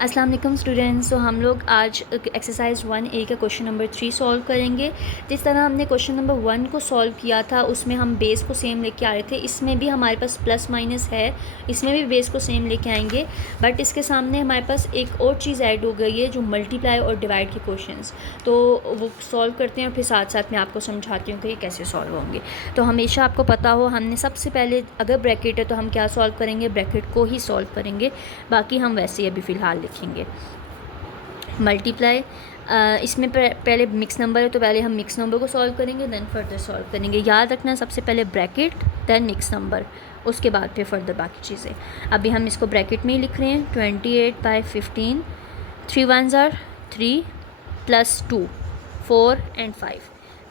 अस्सलाम वालेकुम स्टूडेंट्स। तो हम लोग आज एक्सरसाइज 1A का क्वेश्चन नंबर 3 सॉल्व करेंगे। जिस तरह हमने क्वेश्चन नंबर 1 को सॉल्व किया था उसमें हम बेस को सेम लेके आ रहे थे। इसमें भी हमारे पास प्लस माइनस है, इसमें भी बेस को सेम लेके आएंगे, बट इसके सामने हमारे पास एक और चीज़ ऐड हो गई है जो मल्टीप्लाई और डिवाइड के क्वेश्चंस। तो वो सॉल्व करते हैं और फिर साथ साथ मैं आपको समझाती हूँ कि ये कैसे सॉल्व होंगे। तो हमेशा आपको पता हो, हमने सबसे पहले अगर ब्रैकेट है तो हम क्या सॉल्व करेंगे, ब्रैकेट को ही सॉल्व करेंगे, बाकी हम वैसे ही अभी फ़िलहाल लिखेंगे। मल्टीप्लाई, इसमें पहले मिक्स नंबर है तो पहले हम मिक्स नंबर को सॉल्व करेंगे, देन फर्दर सॉल्व करेंगे। याद रखना, सबसे पहले ब्रैकेट देन मिक्स नंबर, उसके बाद फिर फर्दर बाकी चीज़ें। अभी हम इसको ब्रैकेट में ही लिख रहे हैं। 28/15, 3 1s are 3 plus 2 4 and 5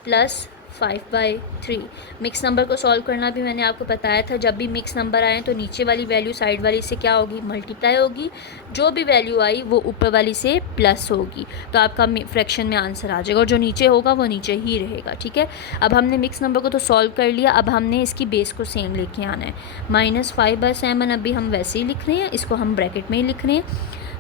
plus 5/3। Mix number को सॉल्व करना भी मैंने आपको बताया था, जब भी मिक्स नंबर आए तो नीचे वाली वैल्यू साइड वाली से क्या होगी, मल्टीप्लाई होगी। जो भी वैल्यू आई वो ऊपर वाली से प्लस होगी, तो आपका फ्रैक्शन में आंसर आ जाएगा, और जो नीचे होगा वो नीचे ही रहेगा। ठीक है, अब हमने मिक्स नंबर को तो सॉल्व कर लिया, अब हमने इसकी बेस को सेम लेके आना है। -5/7 अभी हम वैसे ही लिख रहे हैं, इसको हम ब्रैकेट में ही लिख रहे हैं।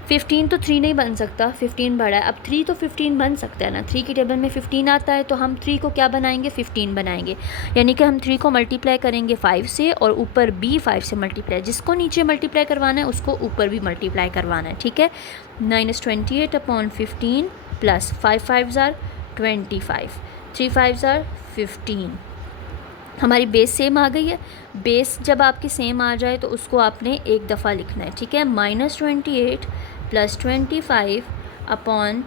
15 तो 3 नहीं बन सकता, 15 बड़ा है। अब 3 तो 15 बन सकता है ना, 3 की टेबल में 15 आता है, तो हम 3 को क्या बनाएंगे, 15 बनाएंगे। यानी कि हम 3 को मल्टीप्लाई करेंगे 5 से, और ऊपर भी 5 से मल्टीप्लाई, जिसको नीचे मल्टीप्लाई करवाना है उसको ऊपर भी मल्टीप्लाई करवाना है। ठीक है, -28/15 plus 5 5s are 25, 3 5s are 15। हमारी बेस सेम आ गई है। बेस जब आपकी सेम आ जाए तो उसको आपने एक दफ़ा लिखना है। ठीक है, -28 प्लस 25/15।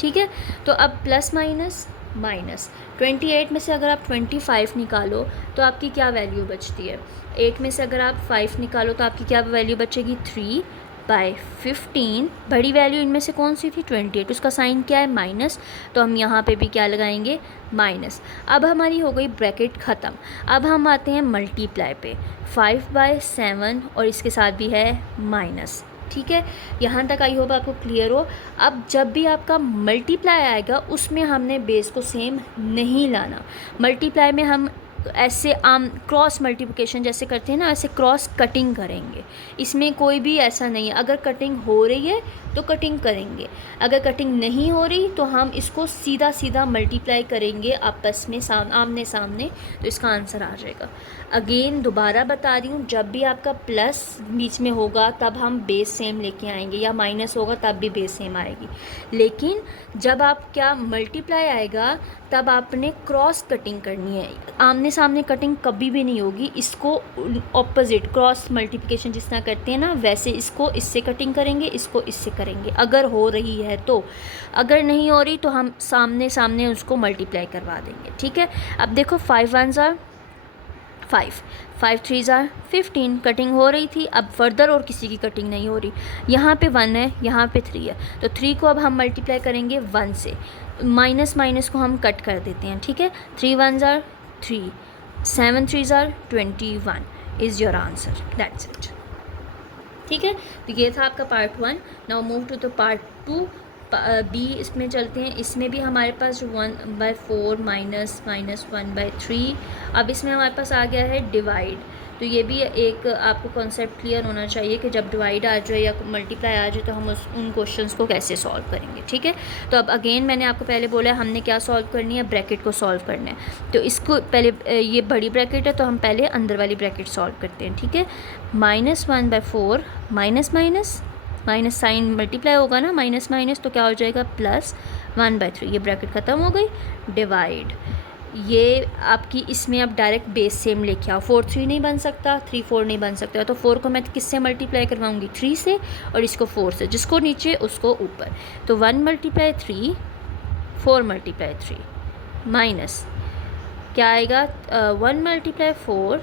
ठीक है, तो अब प्लस माइनस माइनस 28 में से अगर आप 25 निकालो तो आपकी क्या वैल्यू बचती है। 8 में से अगर आप 5 निकालो तो आपकी क्या वैल्यू बचेगी, 3/15। बड़ी वैल्यू इनमें से कौन सी थी, 28, उसका साइन क्या है, माइनस, तो हम यहाँ पे भी क्या लगाएंगे, माइनस। अब हमारी हो गई ब्रैकेट ख़त्म। अब हम आते हैं मल्टीप्लाई पे, 5/7 और इसके साथ भी है माइनस। ठीक है, यहाँ तक आई होप आपको क्लियर हो। अब जब भी आपका मल्टीप्लाई आएगा उसमें हमने बेस को सेम नहीं लाना। मल्टीप्लाई में हम ऐसे आम क्रॉस मल्टीप्लिकेशन जैसे करते हैं ना, ऐसे क्रॉस कटिंग करेंगे। इसमें कोई भी ऐसा नहीं है, अगर कटिंग हो रही है तो कटिंग करेंगे, अगर कटिंग नहीं हो रही तो हम इसको सीधा सीधा मल्टीप्लाई करेंगे आपस में, आमने सामने, तो इसका आंसर आ जाएगा। अगेन दोबारा बता रही हूँ, जब भी आपका प्लस बीच में होगा तब हम बेस सेम लेके आएंगे, या माइनस होगा तब भी बेस सेम आएगी। लेकिन जब आप क्या मल्टीप्लाई आएगा तब आपने क्रॉस कटिंग करनी है, आमने सामने कटिंग कभी भी नहीं होगी। इसको ऑपोजिट क्रॉस मल्टीप्लिकेशन जिस तरह करते हैं ना, वैसे इसको इससे कटिंग करेंगे, इसको इससे करेंगे, अगर हो रही है तो। अगर नहीं हो रही तो हम सामने सामने उसको मल्टीप्लाई करवा देंगे। ठीक है, अब देखो 5 1s are 5, 5 3s are 15, cutting हो रही थी, अब फर्दर और किसी की कटिंग नहीं हो रही। यहाँ पे 1 है, यहाँ पे 3 है, तो 3 को अब हम मल्टीप्लाई करेंगे 1 से, माइनस माइनस को हम कट कर देते हैं। ठीक है, 3 1s are 3, 7 3s are 21 is your answer, that's it. ठीक है, तो ये था आपका part 1। Now move to the part 2 B. इसमें चलते हैं, इसमें भी हमारे पास 1/4 माइनस 1/3। अब इसमें हमारे पास आ गया है डिवाइड। तो ये भी एक आपको कॉन्सेप्ट क्लियर होना चाहिए कि जब डिवाइड आ जाए या मल्टीप्लाई आ जाए तो हम उन क्वेश्चंस को कैसे सॉल्व करेंगे। ठीक है, तो अब अगेन मैंने आपको पहले बोला है हमने क्या सॉल्व करनी है, ब्रैकेट को सॉल्व करना है। तो इसको पहले, ये बड़ी ब्रैकेट है तो हम पहले अंदर वाली ब्रैकेट सॉल्व करते हैं। ठीक है, -1/4 minus minus minus sign multiply होगा ना, माइनस माइनस तो क्या हो जाएगा, +1/3। ये ब्रैकेट ख़त्म हो गई। डिवाइड, ये आपकी इसमें अब डायरेक्ट बेस सेम लेके आओ। 4 3 नहीं बन सकता, 3 4 नहीं बन सकता, तो 4 को मैं किससे मल्टीप्लाई करवाऊँगी, 3 से, और इसको 4 से, जिसको नीचे उसको ऊपर। तो 1 × 3 4 × 3 माइनस क्या आएगा, 1 × 4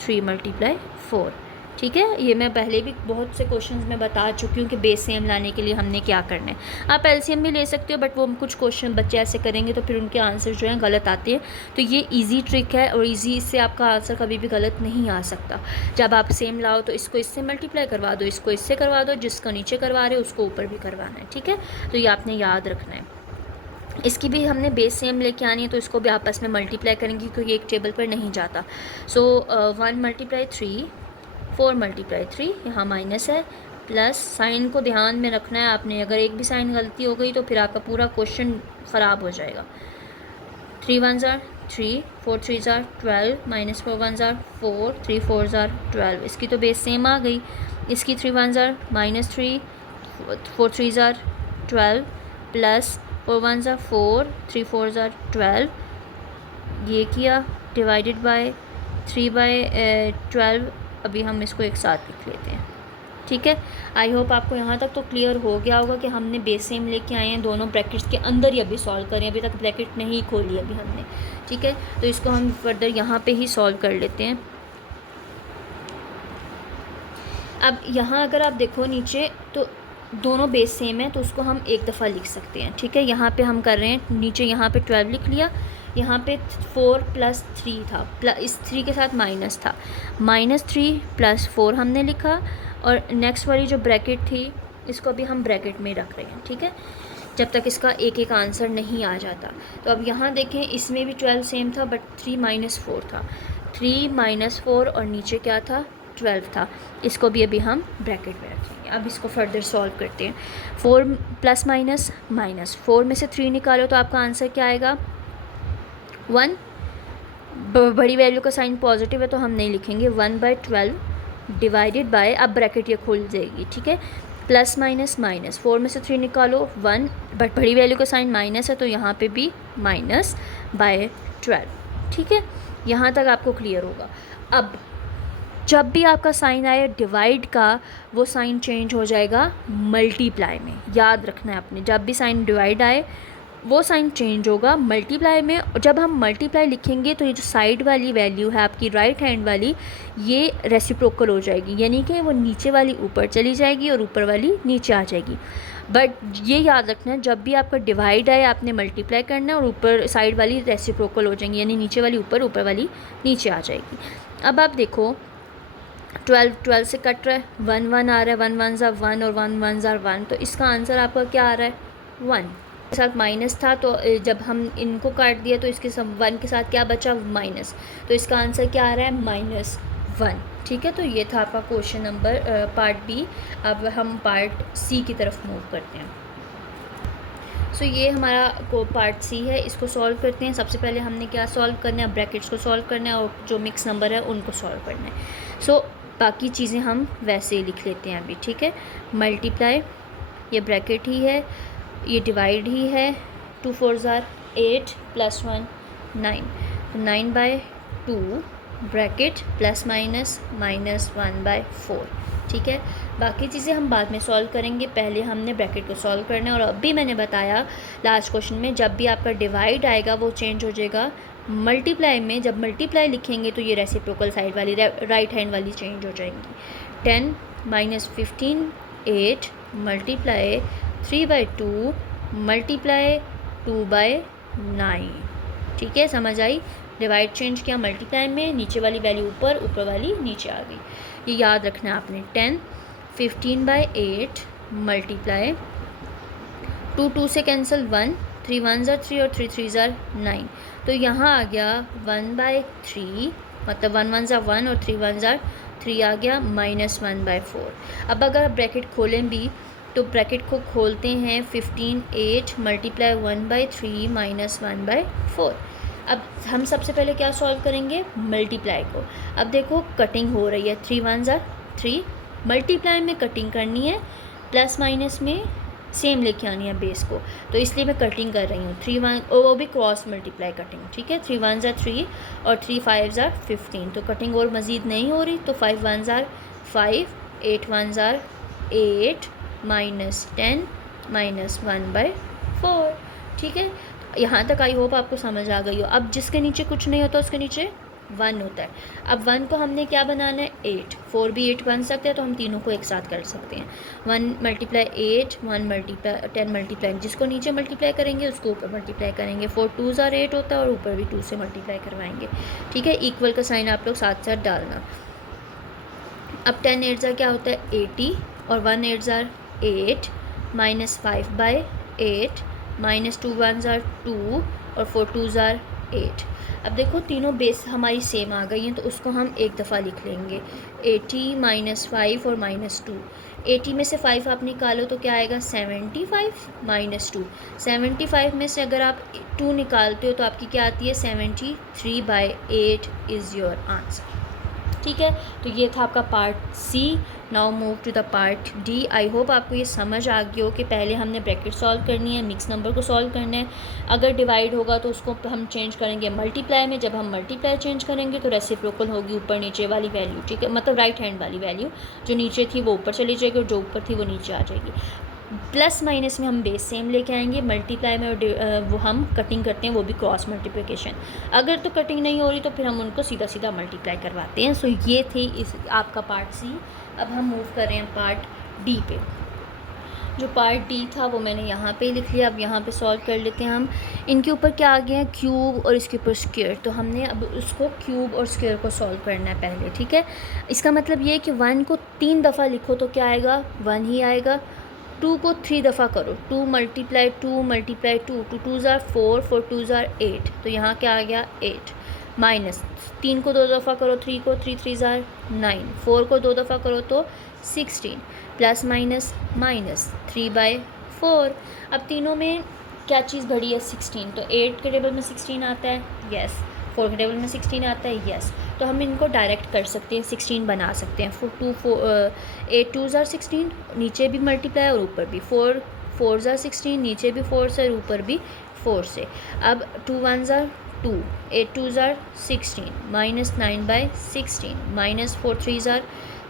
3 × 4। ठीक है, ये मैं पहले भी बहुत से क्वेश्चंस में बता चुकी हूँ कि बेस सेम लाने के लिए हमने क्या करना है। आप एलसीएम भी ले सकते हो, बट वो कुछ क्वेश्चन बच्चे ऐसे करेंगे तो फिर उनके आंसर जो हैं गलत आते हैं। तो ये इजी ट्रिक है, और इजी से आपका आंसर कभी भी गलत नहीं आ सकता। जब आप सेम लाओ तो इसको इससे मल्टीप्लाई करवा दो, इसको इससे करवा दो, जिसको नीचे करवा रहे हो उसको ऊपर भी करवाना है। ठीक है, तो ये आपने याद रखना है। इसकी भी हमने बेस सेम लेके आनी है, तो इसको भी आपस में मल्टीप्लाई करेंगे क्योंकि एक टेबल पर नहीं जाता। सो 1 × 3 4 × 3, यहाँ माइनस है, प्लस साइन को ध्यान में रखना है आपने, अगर एक भी साइन गलती हो गई तो फिर आपका पूरा क्वेश्चन ख़राब हो जाएगा। 3 1 ज़ार 3, 4 3 ज़ार 12, माइनस 4 1 ज़ार 4, 3 4 ज़ार 12। इसकी तो बेस सेम आ गई। इसकी 3 1 ज़ार -3, 4 3 ज़ार 12, प्लस 4 1 ज़ार 4, 3 4 ज़ार 12। ये किया डिवाइडेड बाय 3/12। अभी हम इसको एक साथ लिख लेते हैं, ठीक है। आई होप आपको यहाँ तक तो क्लियर हो गया होगा कि हमने बेस सेम लेके आए हैं, दोनों ब्रैकेट्स के अंदर ही अभी सॉल्व करें, अभी तक ब्रैकेट नहीं खोली अभी हमने, ठीक है। तो इसको हम फर्दर यहाँ पे ही सॉल्व कर लेते हैं। अब यहाँ अगर आप देखो नीचे तो दोनों बेस सेम है, तो उसको हम एक दफ़ा लिख सकते हैं, ठीक है। यहाँ पे हम कर रहे हैं, नीचे यहाँ पे 12 लिख लिया, यहाँ पे 4 + 3 था, प्लस इस 3 के साथ माइनस था, -3 + 4 हमने लिखा, और नेक्स्ट वाली जो ब्रैकेट थी इसको भी हम ब्रैकेट में रख रहे हैं, ठीक है, जब तक इसका एक एक आंसर नहीं आ जाता। तो अब यहाँ देखें, इसमें भी 12 सेम था, बट 3 - 4 था, 3 - 4 और नीचे क्या था 12 था। इसको भी अभी हम ब्रैकेट में रखेंगे। अब इसको फर्दर सॉल्व करते हैं। 4 + माइनस 4 में से 3 निकालो तो आपका आंसर क्या आएगा 1। बड़ी वैल्यू का साइन पॉजिटिव है तो हम नहीं लिखेंगे, 1/12 डिवाइडेड बाय, अब ब्रैकेट ये खुल जाएगी, ठीक है, प्लस माइनस 4 में से 3 निकालो 1, बट बड़ी वैल्यू का साइन माइनस है तो यहाँ पे भी -/12, ठीक है। यहाँ तक आपको क्लियर होगा। अब जब भी आपका साइन आए डिवाइड का, वो साइन चेंज हो जाएगा मल्टीप्लाई में, याद रखना है आपने, जब भी साइन डिवाइड आए वो साइन चेंज होगा मल्टीप्लाई में। और जब हम मल्टीप्लाई लिखेंगे तो ये जो साइड वाली वैल्यू है आपकी राइट हैंड वाली, ये रेसिप्रोकल हो जाएगी, यानी कि वो नीचे वाली ऊपर चली जाएगी और ऊपर वाली नीचे आ जाएगी। बट ये याद रखना है, जब भी आपका डिवाइड आए आपने मल्टीप्लाई करना है और ऊपर साइड वाली रेसिप्रोकल हो जाएंगी, यानी नीचे वाली ऊपर, ऊपर वाली नीचे आ जाएगी। अब आप देखो 12 से कट रहा है, 1 1 आ रहा है, 1 1 ज़ा 1 और 1 1 ज़ा 1, तो इसका आंसर आपका क्या आ रहा है 1। के साथ माइनस था तो जब हम इनको काट दिया तो इसके 1 के साथ क्या बचा माइनस, तो इसका आंसर क्या आ रहा है -1, ठीक है। तो ये था आपका क्वेश्चन नंबर पार्ट बी। अब हम पार्ट सी की तरफ मूव करते हैं। सो ये हमारा को पार्ट सी है, इसको सॉल्व करते हैं। सबसे पहले हमने क्या सॉल्व करना है, ब्रैकेट्स को सॉल्व करना है और जो मिक्स नंबर है उनको सॉल्व करना है। सो बाकी चीज़ें हम वैसे ही लिख लेते हैं अभी, ठीक है। मल्टीप्लाई, ये ब्रैकेट ही है, ये डिवाइड ही है, 2 4 ज़ार 8 + 1 9, 9/2 ब्रैकेट प्लस माइनस -1/4, ठीक है। बाकी चीज़ें हम बाद में सॉल्व करेंगे, पहले हमने ब्रैकेट को सॉल्व करना है। और अभी मैंने बताया लास्ट क्वेश्चन में, जब भी आपका डिवाइड आएगा वो चेंज हो जाएगा मल्टीप्लाई में। जब मल्टीप्लाई लिखेंगे तो ये रेसिप्रोकल साइड वाली राइट हैंड वाली चेंज हो जाएंगी। 10 - 15 8 मल्टीप्लाई 3/2 मल्टीप्लाई 2/9, ठीक है, समझ आई। डिवाइड चेंज किया मल्टीप्लाई में, नीचे वाली वैल्यू ऊपर, ऊपर वाली नीचे आ गई, ये याद रखना है आपने। 10 15/8 मल्टीप्लाई 2 2 से कैंसिल 1, 3 1 ज़ार 3 और 3 3 ज़ार 9, तो यहाँ आ गया 1/3, मतलब 1 1 ज़ार 1 और 3 1 ज़ार 3 आ गया -1/4। अब अगर आप ब्रैकेट खोलें भी तो ब्रैकेट को खोलते हैं 15 8 मल्टीप्लाई 1/3 -1/4। अब हम सबसे पहले क्या सॉल्व करेंगे, मल्टीप्लाई को। अब देखो कटिंग हो रही है, 3 1 ज़ार 3, मल्टीप्लाई में कटिंग करनी है, प्लस माइनस में सेम लेके आनी है बेस को, तो इसलिए मैं कटिंग कर रही हूँ 3 1, वो भी क्रॉस मल्टीप्लाई कटिंग, ठीक है। 3 1 ज़ार 3 और 3 5 ज़ार 15, तो कटिंग और मज़ीद नहीं हो रही, तो 5 1 ज़ार 5, 8 1 ज़ार 8 -10 -1/4, ठीक है। यहाँ तक आई होप आपको समझ आ गई हो। अब जिसके नीचे कुछ नहीं होता उसके नीचे 1 होता है। अब 1 को हमने क्या बनाना है 8, 4 भी 8 बन सकते हैं, तो हम तीनों को एक साथ कर सकते हैं। 1 × 8, 1 × 10 मल्टीप्लाई, जिसको नीचे मल्टीप्लाई करेंगे उसको ऊपर मल्टीप्लाई करेंगे। 4 2 ज़ार 8 होता है और ऊपर भी 2 से मल्टीप्लाई करवाएंगे, ठीक है। इक्वल का साइन आप लोग साथ साथ डालना। अब 10 8 ज़ार क्या होता है 80 और 1 8 ज़ार 8 -5/8 -2 1 ज़ार 2 और 4 2 ज़ार 8। अब देखो तीनों बेस हमारी सेम आ गई हैं, तो उसको हम एक दफ़ा लिख लेंगे 80 माइनस 5 और माइनस 2। 80 में से 5 आप निकालो तो क्या आएगा 75 माइनस 2। 75 में से अगर आप 2 निकालते हो तो आपकी क्या आती है 73/8 इज़ योर आंसर। ठीक है, तो ये था आपका part C. Now move to the part D. I hope आपको ये समझ आ गई हो कि पहले हमने ब्रैकेट सॉल्व करनी है, मिक्स नंबर को सॉल्व करना है। अगर डिवाइड होगा तो उसको हम चेंज करेंगे मल्टीप्लाई में। जब हम मल्टीप्लाई चेंज करेंगे तो रेसिप्रोकल होगी ऊपर नीचे वाली वैल्यू। ठीक है, मतलब राइट हैंड वाली वैल्यू, जो नीचे थी वो ऊपर चली जाएगी और जो ऊपर थी वो नीचे आ जाएगी। प्लस माइनस में हम बेस सेम लेके आएंगे, मल्टीप्लाई में और वो हम कटिंग करते हैं, वो भी क्रॉस मल्टीप्लिकेशन। अगर तो कटिंग नहीं हो रही तो फिर हम उनको सीधा सीधा मल्टीप्लाई करवाते हैं। सो ये थी इस आपका पार्ट सी। अब हम मूव कर रहे हैं पार्ट डी पे। जो पार्ट डी था वो मैंने यहाँ पे लिख लिया। अब यहाँ पे सॉल्व कर लेते हैं हम। इनके ऊपर क्या आ गया है क्यूब और इसके ऊपर स्क्वायर, तो हमने अब उसको क्यूब और स्क्वायर को सॉल्व करना है पहले। ठीक है, इसका मतलब ये है कि 1 को 3 दफ़ा लिखो तो क्या आएगा 1 ही आएगा। 2 को 3 दफ़ा करो, 2 मल्टीप्लाई 2 मल्टीप्लाई 2, 2 2 ज़ार 4, 4 2 ज़ार 8, तो यहाँ क्या आ गया 8। माइनस 3 को 2 दफ़ा करो, 3 को 3 3 ज़ार 9, 4 को 2 दफ़ा करो तो 16, प्लस माइनस माइनस 3/4। अब तीनों में क्या चीज़ बड़ी है 16, तो 8 के टेबल में 16 आता है, यस। 4 के टेबल में 16 आता है, यस। तो हम इनको डायरेक्ट कर सकते हैं, 16 बना सकते हैं। 8 2 ज़ार 16, नीचे भी मल्टीप्लाई और ऊपर भी। 4 4 ज़ार 16, नीचे भी 4 से और ऊपर भी 4 से। अब 2 1 ज़ार 2, 8 2 ज़ार 16, माइनस 9/16, माइनस 4 3 ज़ार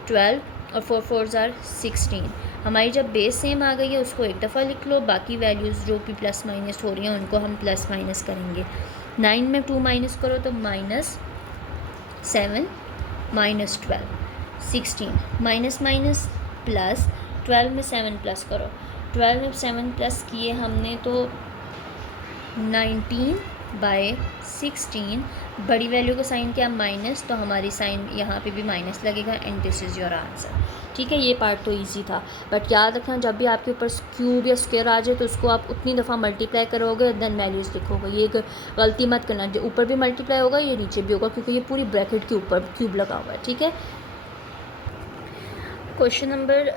12 और 4 4 ज़ार 16। हमारी जब बेस सेम आ गई है उसको एक दफ़ा लिख लो, बाकी वैल्यूज़ जो भी प्लस माइनस हो रही हैं उनको हम प्लस माइनस करेंगे। 9 में 2 माइनस करो तो minus 7, minus 12, 16, minus minus plus 12 में 7 प्लस करो, 12 में 7 प्लस किए हमने तो 19/16। बड़ी वैल्यू का साइन क्या माइनस, तो हमारी साइन यहाँ पे भी माइनस लगेगा and this is your answer. ठीक है, ये पार्ट तो इजी था, बट याद रखना जब भी आपके ऊपर क्यूब या स्क्वायर आ जाए तो उसको आप उतनी दफ़ा मल्टीप्लाई करोगे देन वैल्यूज़ लिखोगे। ये गलती मत करना, जो ऊपर भी मल्टीप्लाई होगा ये नीचे भी होगा, क्योंकि ये पूरी ब्रैकेट के ऊपर क्यूब लगा हुआ है। ठीक है, क्वेश्चन नंबर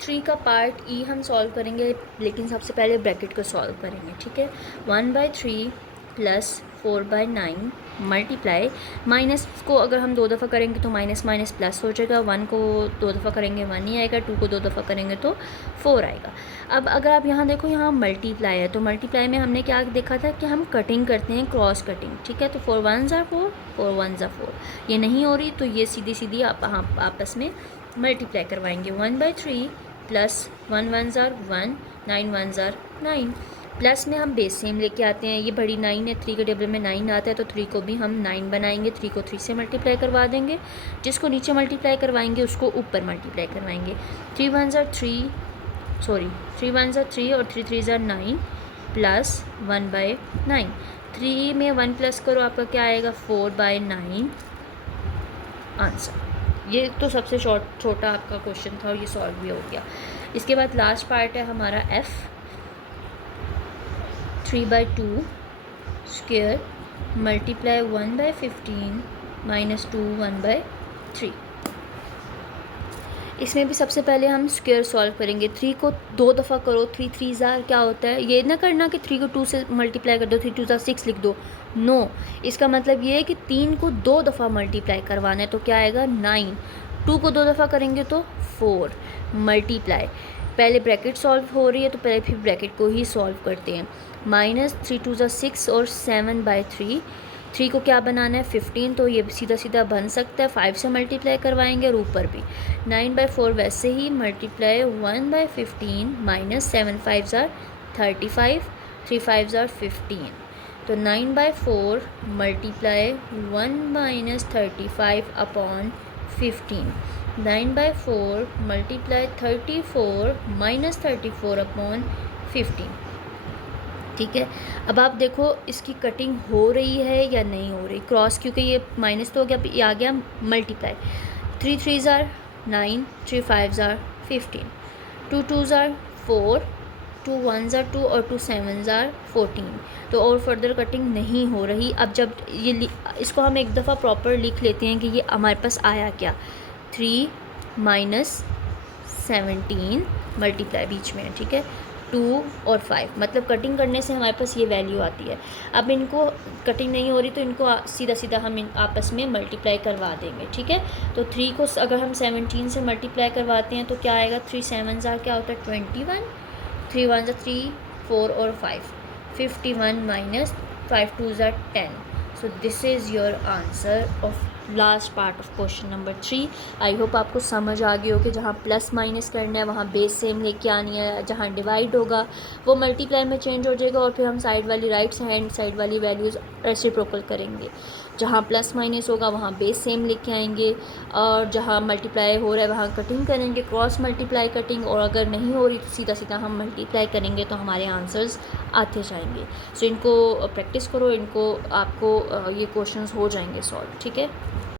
3 का पार्ट ई हम सॉल्व करेंगे, लेकिन सबसे पहले ब्रैकेट को सॉल्व करेंगे। ठीक है, 1/3 प्लस 4/9 मल्टीप्लाई, माइनस को अगर हम 2 दफ़ा करेंगे तो माइनस माइनस प्लस हो जाएगा। 1 को 2 दफ़ा करेंगे 1 ही आएगा, 2 को 2 दफ़ा करेंगे तो 4 आएगा। अब अगर आप यहाँ देखो, यहाँ मल्टीप्लाई है, तो मल्टीप्लाई में हमने क्या देखा था कि हम कटिंग करते हैं, क्रॉस कटिंग। ठीक है, तो 4 1 ज़ार 4, 4 1 ज़ार 4, ये नहीं हो रही तो ये सीधी सीधी आप आपस में मल्टीप्लाई करवाएंगे। 1/3 प्लस 1 1 ज़ार 1, 9 1 ज़ार 9, प्लस में हम बेस सेम लेके आते हैं। ये बड़ी 9 है, 3 के टेबल में 9 आता है, तो 3 को भी हम 9 बनाएंगे। 3 को 3 से मल्टीप्लाई करवा देंगे, जिसको नीचे मल्टीप्लाई करवाएंगे उसको ऊपर मल्टीप्लाई करवाएंगे। 3 1 ज़ार 3, सॉरी 3 1 ज़ार 3 और 3 3 ज़ार 9 प्लस 1/9। 3 में 1 प्लस करो, आपका क्या आएगा 4/9 आंसर। ये तो सबसे छोटा आपका क्वेश्चन था और ये सॉल्व भी हो गया। इसके बाद लास्ट पार्ट है हमारा एफ़। 3/2 square multiply 1/15 minus 2 1/3। इसमें भी सबसे पहले हम स्क्वायर सॉल्व करेंगे। 3 को 2 दफ़ा करो, 3 3 ज़ार क्या होता है, ये ना करना कि 3 को 2 से मल्टीप्लाई कर दो, 3 2 ज़ार 6 लिख दो। नो, इसका मतलब ये है कि 3 को 2 दफ़ा मल्टीप्लाई करवाना है, तो क्या आएगा 9। 2 को 2 दफ़ा करेंगे तो 4 मल्टीप्लाई। पहले ब्रैकेट सॉल्व हो रही है तो पहले फिर ब्रैकेट को ही सॉल्व करते हैं। माइनस 3 2 ज़ार 6 और 7/3। 3 को क्या बनाना है 15, तो ये सीधा सीधा बन सकता है, 5 से मल्टीप्लाई करवाएंगे और ऊपर भी 9/4 वैसे ही मल्टीप्लाई 1/15 माइनस 7 5 ज़ार 35, 3 5 ज़ार 15, तो 9/4 multiply 1 minus 35 upon 15। 9/4 multiply 34 minus 34 upon 15। ठीक है, अब आप देखो इसकी कटिंग हो रही है या नहीं हो रही, क्रॉस, क्योंकि ये माइनस तो हो गया, ये आ गया multiply. 3 3 tsar 9, 3 5 tsar 15, 2 2 tsar 4, 2 1s are 2 और 2 7s are 14, तो और फर्दर कटिंग नहीं हो रही। अब जब ये इसको हम एक दफ़ा प्रॉपर लिख लेते हैं कि ये हमारे पास आया क्या, 3 माइनस 17 मल्टीप्लाई बीच में है, ठीक है, 2 और 5, मतलब कटिंग करने से हमारे पास ये वैल्यू आती है। अब इनको कटिंग नहीं हो रही तो इनको सीधा सीधा हम आपस में मल्टीप्लाई करवा देंगे, ठीक है। तो 3 को अगर हम 17 से मल्टीप्लाई करवाते हैं तो क्या आएगा, 3 7 क्या होता है 21, 3 1 3 4 और 5, 51 minus 5 2 10। So this is your answer of last part of question number 3। I hope आपको समझ आ गई हो कि जहाँ प्लस माइनस करना है वहाँ बेस सेम लेके आनी है, जहाँ डिवाइड होगा वो मल्टीप्लाई में चेंज हो जाएगा और फिर हम साइड वाली राइट हैंड साइड वाली वैल्यूज़ रेसिप्रोकल करेंगे। जहाँ प्लस माइनस होगा वहाँ बेस सेम लेके आएंगे, और जहाँ मल्टीप्लाई हो रहा है वहाँ कटिंग करेंगे, क्रॉस मल्टीप्लाई कटिंग, और अगर नहीं हो रही तो सीधा सीधा हम मल्टीप्लाई करेंगे तो हमारे आंसर्स आते जाएंगे। सो इनको प्रैक्टिस करो, इनको आपको ये क्वेश्चंस हो जाएंगे सॉल्व, ठीक है।